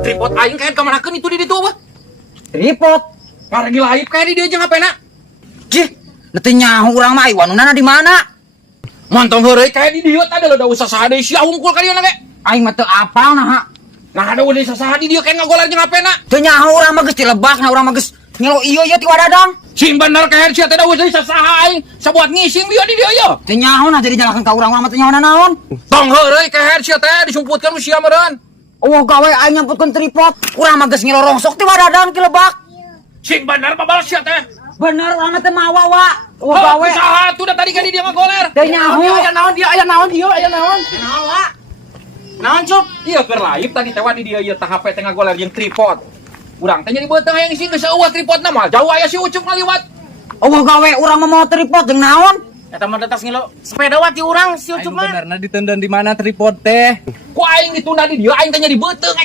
Tripod aing kayak kamanakeun itu di ditu apa? Tripod. Paragi laip kayak di dieu jeung hapena. Cih, nanti nyahu urang mah iwanuna di mana? Montong heureuy kayak di dieu tadi lo da usah saha deui sia hungkul ka dieu na ge. Aing mah teu apal nah. Nah ada udah saha di dieu kayak ngagolar jeung hapena. Teu nyahu urang mah geus dilebakna urang mah geus ngelo ieu ye ti wadadang. Sing bener kayak sia teh da usah saha aing sabuat ngising bieu di dieu ye. Teu nyahu nah jadi jalakeun ka urang mah teu nyaho naon. Tong heureuy kayak sia teh disumputkeun ku sia meureun. Oh gawe aing nyamputkeun tripod, urang mah geus ngelo rongsok ti wadadang ti lebak. Sing bener babal sia teh. Bener urang mah teu mawa wa. Oh Gawe gawe saha tuh da tadi kan di dieu ngagoler. teu nyahu. Aya naon dia aya naon ieu aya naon. Naon wa? Naon cuk? Iya keur laip tadi teh di dieu ieu tah HP teh ngagoler jeung tripod. Urang teh jadi beuteung aya ngisi geus eueuh tripodna mah jauh aya si Ucup ngaliwat. Oh gawe urang mah mau tripod jeung naon? Eta mah detas ngilo sepeda wati urang si Ucup mah. Benerna ditendang di mana tripod teh? Ku aing ditunda di dieu aing teh jadi beuteung